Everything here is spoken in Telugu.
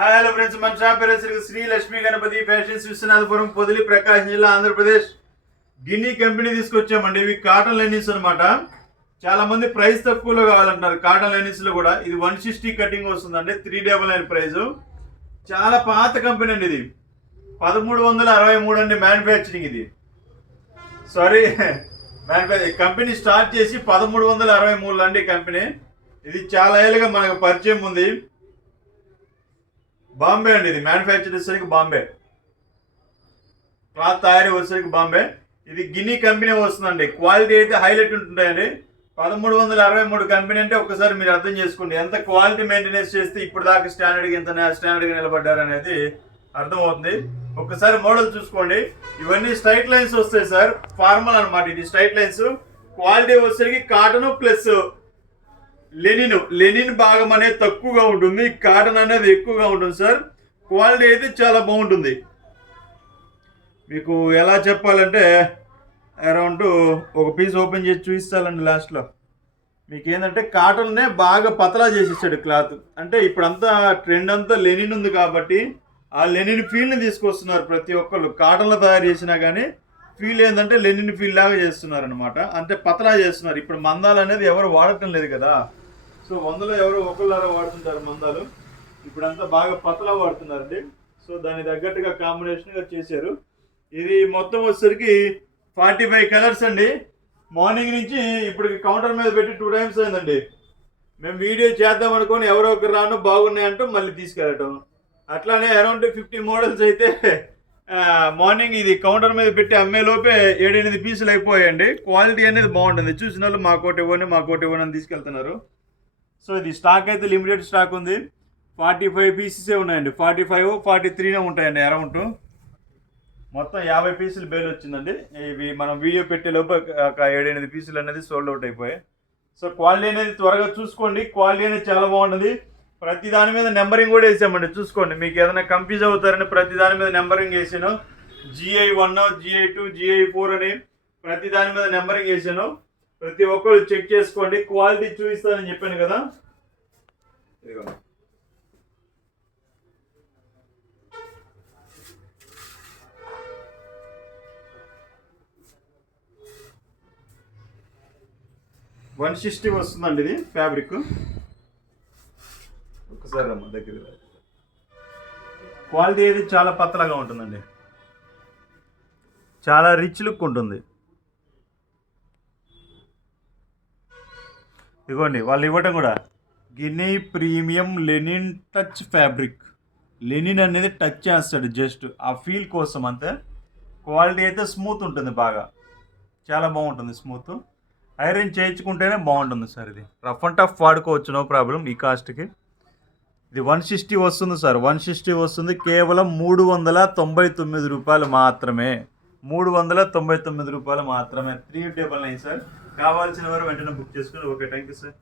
హాయ్ హలో ఫ్రెండ్స్, మన షాప్ పేరు శ్రీ లక్ష్మీ గణపతి ఫ్యాషన్స్, విశ్వనాథపురం, పొదిలి, ప్రకాశం జిల్లా, ఆంధ్రప్రదేశ్. Ginny company తీసుకొచ్చామండి. ఇవి కాటన్ లైనింగ్స్ అనమాట. చాలా మంది ప్రైస్ తక్కువలో కావాలంటారు కాటన్ లైనింగ్స్ లో కూడా. ఇది 160 కటింగ్ వస్తుందండి. 399 ప్రైస్. చాలా పాత కంపెనీ అండి. ఇది 1363 అండి మ్యానుఫ్యాక్చరింగ్. ఇది సారీ కంపెనీ స్టార్ట్ చేసి 1363 అండి కంపెనీ. ఇది చాలా ఏళ్ళుగా మనకు పరిచయం ఉంది. బాంబే అండి. ఇది మ్యానుఫ్యాక్చర్ వచ్చేసరికి బాంబే, క్లాత్ తయారీ వచ్చేసరికి బాంబే. ఇది గిన్నీ కంపెనీ వస్తుందండి. క్వాలిటీ అయితే హైలైట్ ఉంటుంటాయండి. 1363 కంపెనీ అంటే ఒకసారి మీరు అర్థం చేసుకోండి ఎంత క్వాలిటీ మెయింటెనెన్స్ చేస్తే ఇప్పుడు దాకా స్టాండర్డ్గా నిలబడ్డారు అనేది అర్థమవుతుంది. ఒకసారి మోడల్ చూసుకోండి. ఇవన్నీ స్ట్రైట్ లైన్స్ వస్తాయి సార్, ఫార్మల్ అనమాట. ఇది స్ట్రైట్ లైన్స్. క్వాలిటీ వచ్చేసరికి కాటన్ ప్లస్ లెనిన్ భాగం అనేది తక్కువగా ఉంటుంది, కాటన్ అనేది ఎక్కువగా ఉంటుంది సార్. క్వాలిటీ అయితే చాలా బాగుంటుంది. మీకు ఎలా చెప్పాలంటే అరౌండ్ ఒక పీస్ ఓపెన్ చేసి చూపిస్తానండి లాస్ట్లో. మీకు ఏంటంటే కాటన్నే బాగా పతలా చేసిస్తాడు క్లాత్. అంటే ఇప్పుడంతా ట్రెండ్ అంతా లెనిన్ ఉంది కాబట్టి ఆ లెనిన్ ఫీల్ని తీసుకొస్తున్నారు ప్రతి ఒక్కళ్ళు. కాటన్లో తయారు చేసినా కానీ ఫీల్ ఏంటంటే లెనిన్ ఫీల్ లాగా చేస్తున్నారు అనమాట. అంటే పతలా చేస్తున్నారు. ఇప్పుడు మందాలు అనేది ఎవరు వాడటం లేదు కదా. సో 100లో ఎవరు ఒకళ్ళారా వాడుతుంటారు మందాలు. ఇప్పుడంతా బాగా పతలా వాడుతున్నారండి. సో దాని తగ్గట్టుగా కాంబినేషన్గా చేశారు. ఇది మొత్తం వచ్చేసరికి 45 కలర్స్ అండి. మార్నింగ్ నుంచి ఇప్పుడు కౌంటర్ మీద పెట్టి 2 టైమ్స్ అయిందండి. మేము వీడియో చేద్దాం అనుకొని ఎవరో ఒకరు రాను బాగున్నాయంటూ మళ్ళీ తీసుకెళ్ళటం. అట్లానే అరౌండ్ 50 మోడల్స్ అయితే మార్నింగ్ ఇది కౌంటర్ మీద పెట్టి అమ్మే లోపే 7-8 పీసులు అయిపోయాయండి. క్వాలిటీ అనేది బాగుంటుంది. చూసిన వాళ్ళు మాకోటి ఇవ్వండి అని తీసుకెళ్తున్నారు. సో ఇది స్టాక్ అయితే లిమిటెడ్ స్టాక్ ఉంది. 45 పీసెసే ఉన్నాయండి. 45 43 ఉంటాయండి అరౌండ్. మొత్తం 50 పీసులు బేల్ వచ్చిందండి. ఇవి మనం వీడియో పెట్టేలోపు ఒక 7-8 పీసులు అనేది సోల్డ్ అవుట్ అయిపోయాయి. సో క్వాలిటీ అనేది త్వరగా చూసుకోండి. క్వాలిటీ అనేది చాలా బాగుంటుంది. ప్రతి దాని మీద నెంబరింగ్ కూడా వేసామండి. చూసుకోండి, మీకు ఏదైనా కన్ఫ్యూజ్ అవుతారని ప్రతి దాని మీద నెంబరింగ్ వేసాను. GI1, GI2, GI4 అని ప్రతి దాని మీద నెంబరింగ్ వేసాను. ప్రతి ఒక్కరు చెక్ చేసుకోండి. క్వాలిటీ చూపిస్తానని చెప్పాను కదా. ఇదిగో 160 వస్తుందండి ఇది ఫ్యాబ్రిక్. ఒకసారి అమ్మ దగ్గర. క్వాలిటీ అయితే చాలా పతలాగా ఉంటుందండి. చాలా రిచ్ లుక్ ఉంటుంది. ఇదిగోండి వాళ్ళు ఇవ్వటం కూడా గిన్నీ premium linen touch fabric. Linen అనేది టచ్ చేస్తాడు జస్ట్ ఆ ఫీల్ కోసం అంతే. క్వాలిటీ అయితే స్మూత్ ఉంటుంది, బాగా చాలా బాగుంటుంది స్మూత్. ఐరన్ చేయించుకుంటేనే బాగుంటుంది సార్. ఇది రఫ్ అండ్ టఫ్ వాడుకోవచ్చు, నో ప్రాబ్లం. ఈ కాస్ట్కి ఇది 160 వస్తుంది సార్. 160 వస్తుంది. కేవలం 399 రూపాయలు మాత్రమే. 399 రూపాయలు మాత్రమే. 399 సార్. కావాల్సిన వారు వెంటనే బుక్ చేసుకోండి. Okay, thank you sir.